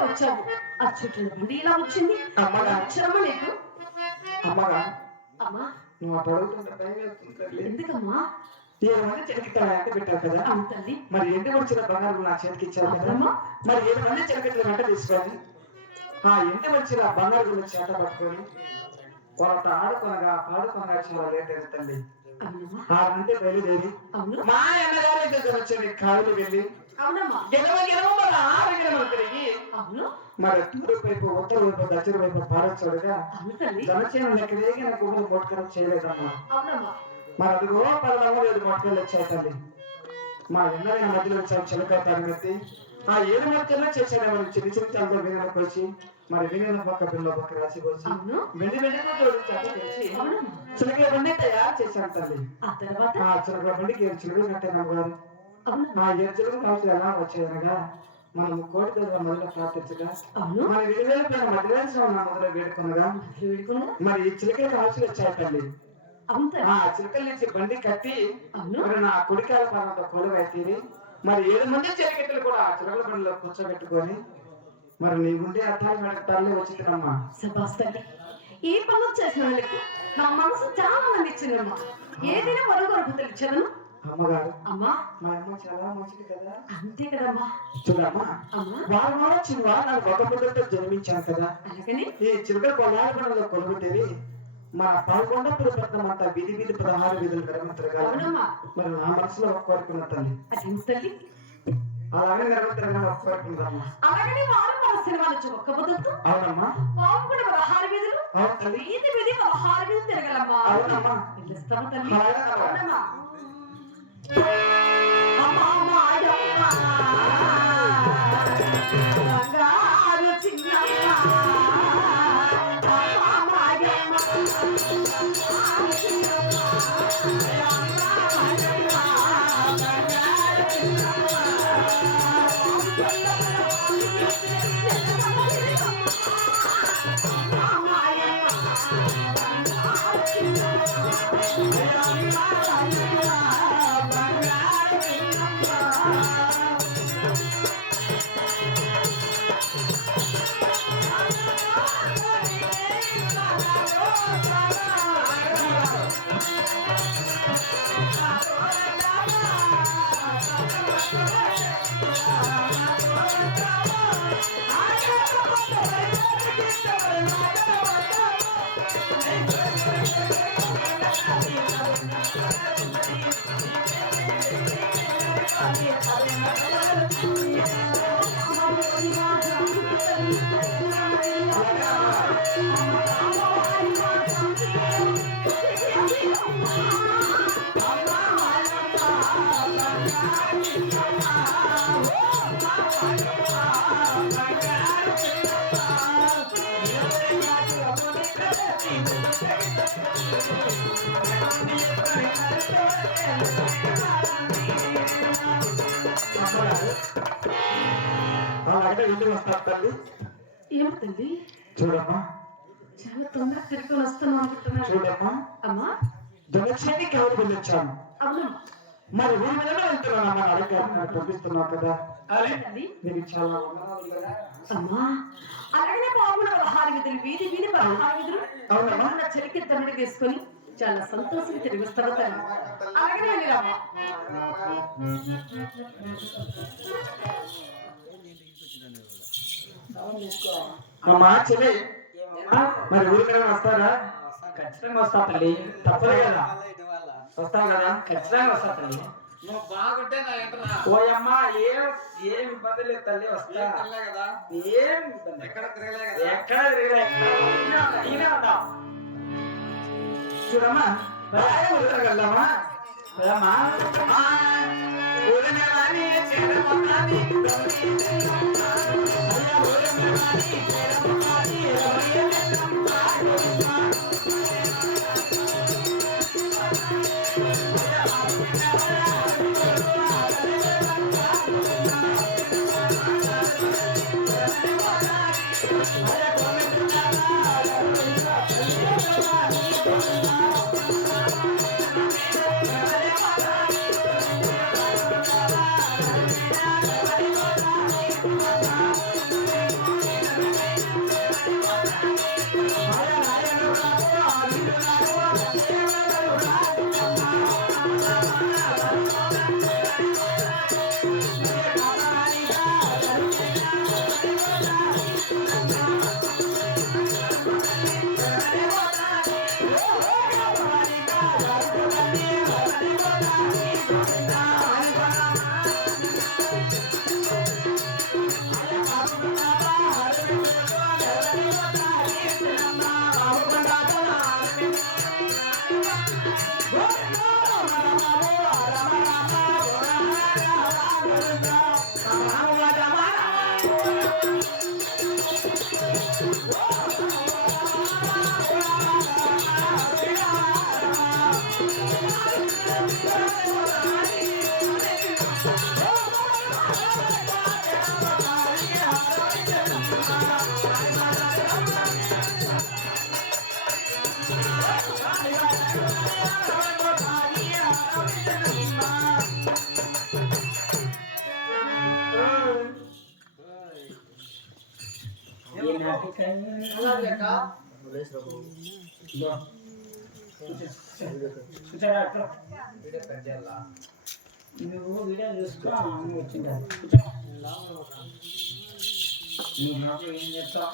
వచ్చావు అచ్చుండి ఇలా వచ్చింది అక్షరమా నీకు అమ్మగా అమ్మా నువ్వు అటు అడుగుతుంటే భయం వేస్తుంది. ఎందుకమ్మా 7 మంది చిలకలు వెంట పెట్టావు కదా తల్లి మరి ఎండి వచ్చిన బంగారు నా చేతికి ఇచ్చావు కదా మరి 7 మంది చిలకట్లు వెంట తీసుకొని ఆ ఎండి వచ్చిన బంగారు గురించి చేత పట్టుకొని వాళ్ళ ఆడుకొనగా పాడుకొనగా చాలా లేట్ అయింది తల్లి. 6 గంటే బయలుదేరి మా అన్నగారి దగ్గర వచ్చి కాయలు వెళ్ళి గెలవ 6 గెలవలు తిరిగి మరి తూర్పు వైపు ఉత్తర వైపు దక్షిణ వైపు పారచోడుగా జనచేను లెక్కలేగి నాకు మోట్కరం చేయలేదమ్మా. మరి అదిగో 17 మోట్కలు వచ్చాయి తల్లి. మా ఎన్నరైన మధ్యలో వచ్చావు చిలకతాను ఎత్తి ఆ 7 మధ్యలో చేసేవారు చిన్న చిన్న తలతో వీణలకు వచ్చి మరి వీణ పక్క పిల్ల పక్క రాసి వచ్చి వెండి వెండితో జోడించి చిలకల బండి తయారు చేశాను తల్లి. ఆ చిలకల బండికి 7 చిలుకలు కట్టాను అమ్మగారు. ఆ 7 చిలుకలు కావచ్చు ఎలా వచ్చేదనగా మనం కోటి దగ్గర మొదలు ప్రార్థించగా మన విలువైన మధ్యవేశ్వరం మొదలు వేడుకునగా మరి ఈ చిలకలు కావచ్చు వచ్చాయి తల్లి. ఆ చిలకల నుంచి బండి కట్టి నా కుడికాల పాలతో కొలువై తీరి మరి 7 మంది చిలకెట్టలు కూడా ఆ చిలకల బండిలో కూర్చోబెట్టుకొని మరి నీ గుండె అర్థాలు పెడతాలే వచ్చిందమ్మా. ఏ పనులు చేసిన నా మనసు చాలా నమ్మించిందమ్మా. ఏదైనా వరగొరకు తెలియచదను అమ్మగారు. అమ్మా మా అమ్మ చాలా మంచిది కదా. అంతే కదమ్మా. చూడమ్మా వారు చిన్న నాకు ఒక బిడ్డతో జన్మించాను కదా. ఈ చిలకల పొలాల పనుల్లో కొలుగుతేవి మన పాల్గొండప్పుడు పట్టణం అంతా వీధి వీధి 16 వీధులు నిర్మించగా మరి నా మనసులో ఒక కోరుకున్న తల్లి అలాగే నిర్మించగా ఒక కోరుకుందామా. అలాగనే వారు మన సినిమాలు ఒక్క బదులుతూ అవునమ్మా పాల్గొండ 16 వీధులు వీధి వీధి 16 వీధులు తిరగలమ్మా. అవునమ్మా వెళ్ళిస్తాము తల్లి. అవునమ్మా ఏమిటండి చూడమ్మా చాలా తొందరగా తిరిగి వస్తాను అనుకుంటున్నాను. చూడమ్మా అమ్మా జనక్షేమి కావాలి వెళ్ళొచ్చాను. అవును మరి ఊరి మీద వెళ్తున్నాను అడగారు పంపిస్తున్నావు కదా. నీకు చాలా అమ్మా అలాగనే బాగున్న 16 వీధులు వీధి వీధి 16 వీధులు అవునమ్మా చెలికి తమ్ముడు తీసుకొని చాలా సంతోషంగా తిరిగి వస్తాను. అలాగనే వెళ్ళిరామ్మా. అమ్మా చెల్లి మరి ఊరి మీద వస్తారా? ఖచ్చితంగా వస్తా తల్లి. తప్పదు కదా వస్తావు కదా. ఖచ్చితంగా వస్తా తల్లి. నువ్వు బాగుంటే నా ఎంటరా ఓయమ్మా ఏం ఇబ్బంది లేదు తల్లి. వస్తా కదా. ఏం ఎక్కడ తిరగలే కదా. ఎక్కడ తిరగలే చూడమ్మా వెళ్దామా వెళ్దామా ఊరిన వాణి చేరమన్నాని నువ్వు వీడియో చూసుకో వచ్చిందా ఏం చెప్తావు